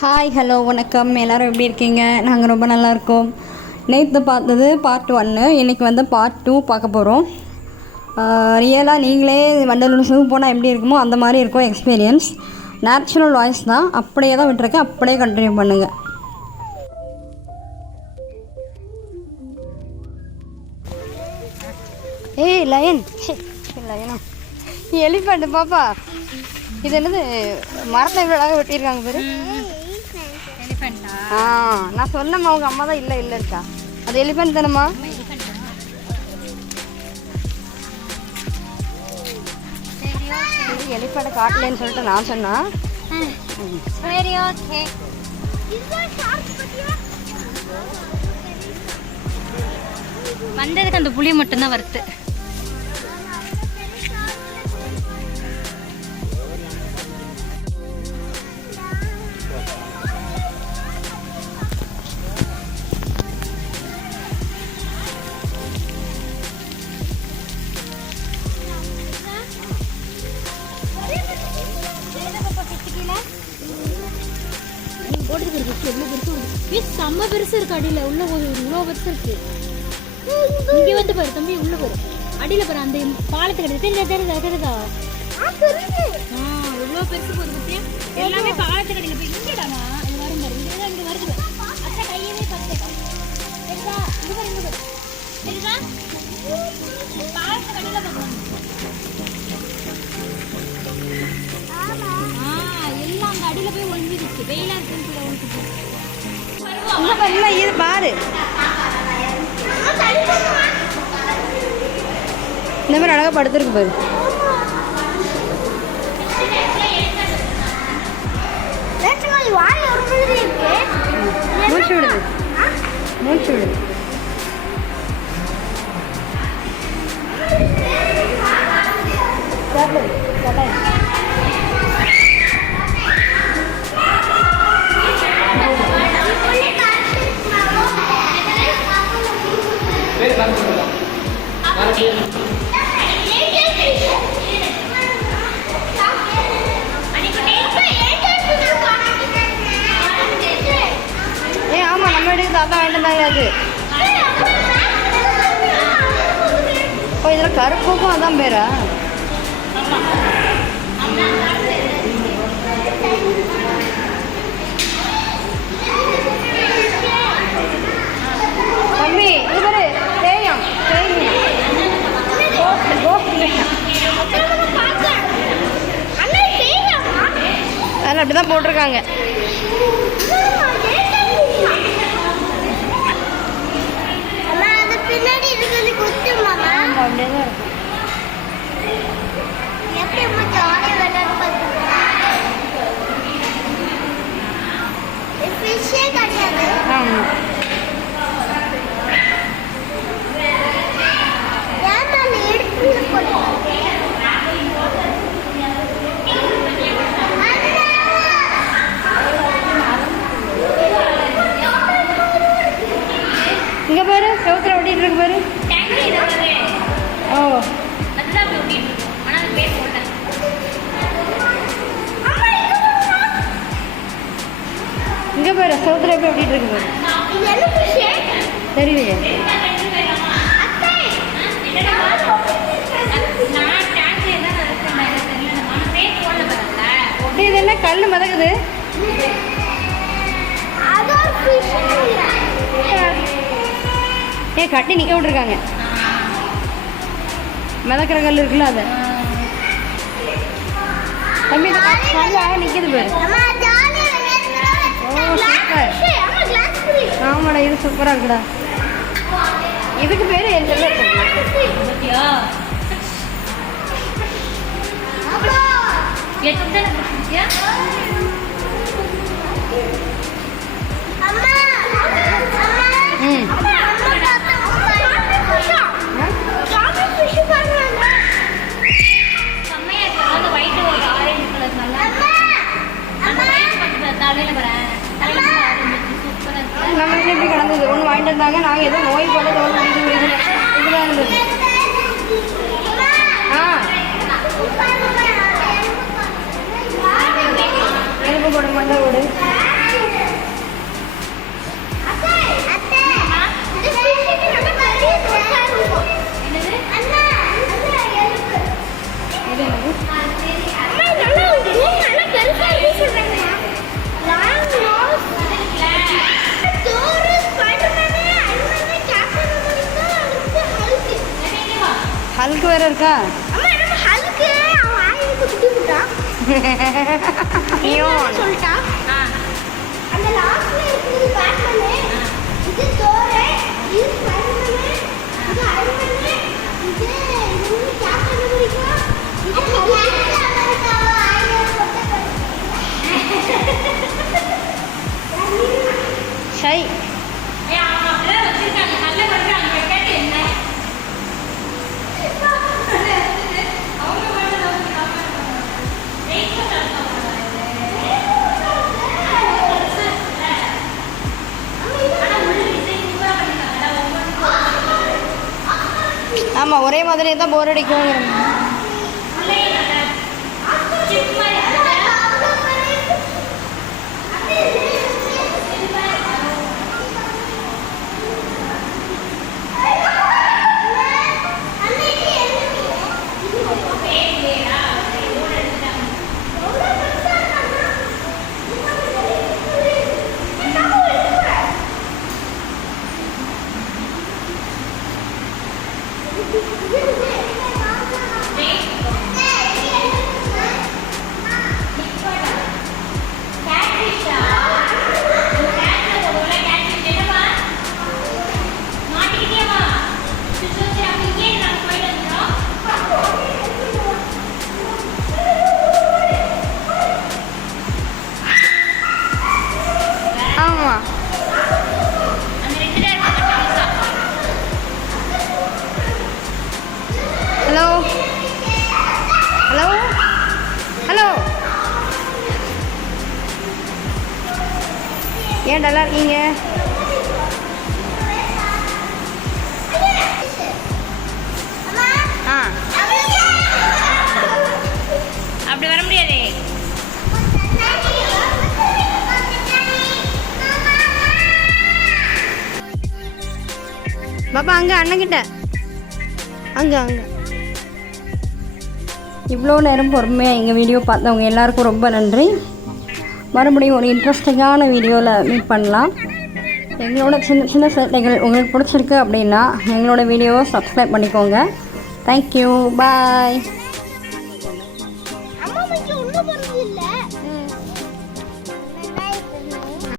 Hi hello வணக்கம். எல்லோரும் எப்படி இருக்கீங்க? நாங்கள் ரொம்ப நல்லா இருக்கோம். நேற்று பார்த்தது பார்ட் ஒன்று இன்றைக்கி வந்து பார்ட் டூ பார்க்க போகிறோம் ரியலாக நீங்களே வண்டலூர் ஜூ போனால் எப்படி இருக்குமோ அந்த மாதிரி இருக்கும் எக்ஸ்பீரியன்ஸ் நேச்சுரல் வாய்ஸ் தான். அப்படியே தான் விட்டுருக்கேன். அப்படியே கண்டினியூ பண்ணுங்கள் ஏய் லயன் லயனா எலிஃபண்ட் பாப்பா. இது என்னது? மரத்தை இவ்வளோ அழகாக வெட்டியிருக்காங்க பேர். ஆ நான் சொன்னம்மா உங்க அம்மா தான் இல்லை இல்லை இருக்கா? அது எலிஃபண்ட் தானம்மா? எலிஃபண்ட் காட்டலன்னு சொல்லிட்டு நான் சொன்னா? சரி ஓகே வந்ததுக்கு அந்த புளி மட்டும்தான் வருது. செம்ம பெருசு இருக்கு அடியில. உள்ள ஒரு இவ்வளோ பெருசு இருக்கு. இங்க வந்து பாரு தம்பி உள்ள பாரு. அடியில பாரு அந்த பாலத்து கிட்ட தெரியுதா தெரியுதா தெரியுதா? ஆ இவ்வளோ பெருசு போகுது எல்லாமே பாலத்து கடையில போய் இங்கடாமா இங்க இது பாரு. இந்த மாதிரி அழகாக படுத்துருக்கு பாரு. மூச்சு விடுது மூச்சு விடுது ஏ ஆமாம் நம்ம வீட்டுக்கு தாத்தா வாங்கிட்டு அது. ஓ இதில் கருப்புக்கும் அதான் பேரா தம்பி இது பாரு தேயம் தேயம் அதில் அப்படி தான் போட்டிருக்காங்க பின்னாடி இருக்கிறது குத்து மாமா ஆமாம் அப்படியே தான் இருக்கும் எப்படி அம்மா ஜாலியாக விளையாட பார்த்துருக்கா ஃபிஷ்ஷே கிடையாது ஆமாம் ஏன் நான் எடுத்து போட்டேன் இங்கே பாரு செவுத்துல ஒட்டிட்டு இருக்கு பாரு ஓ இங்கே பாரு செவுத்துல எப்படி ஒட்டிட்டு இருக்கு தெரியலையே. டேய், இது என்ன கல் மிதக்குது ஏ கட்டி நிற்க விட்ருக்காங்க மிதக்கிற கல் இருக்குல்ல அது. தம்பி இந்த கல்ல நிற்கிது பாரு. அம்மா ஜாலியாக ஓ, ஃபிஷ் ஆமாடா இது சூப்பராக இருக்குடா. இதுக்கு பேர்? அம்மா. அம்மா. ம். இருக்கு. நம்ம எப்படி கிடந்தது? ஒன்று வாங்கிட்டு வந்தாங்க. நாங்கள் ஏதோ நோய் போல தோல் இது இது இதுதான் இருந்தது ஆ. எலும்பு போட. மண்டை நீயும் சொல்லிட்டான் அந்த லாஸ்ட்ல இருக்குது பேட்மேனு இது தோரு இது ஸ்பைடர்மேனு இது அயர்மேனு இது இன்னும் கேப்டன் அமெரிக்கா இது கேப்டன் அமெரிக்காவை ஆயிரம் ஷை. ஆமாம் ஒரே மாதிரியே தான் போர் அடிக்கும் ஹலோ ஏன் நல்லா இருக்கீங்க? ஆ. அப்படி வர முடியாதே. பாப்பா அங்கே அண்ணங்கிட்ட அங்கே அங்கே. இவ்வளோ நேரம் பொறுமையாக எங்கள் வீடியோ பார்த்தவங்க எல்லாருக்கும் ரொம்ப நன்றி. மறுபடியும் ஒரு இன்ட்ரெஸ்டிங்கான வீடியோவில் மீட் பண்ணலாம். எங்களோட சின்ன சின்ன சேட்டைகள் உங்களுக்கு பிடிச்சிருக்கு அப்படின்னா எங்களோட வீடியோவை சப்ஸ்கிரைப் பண்ணிக்கோங்க. Thank you bye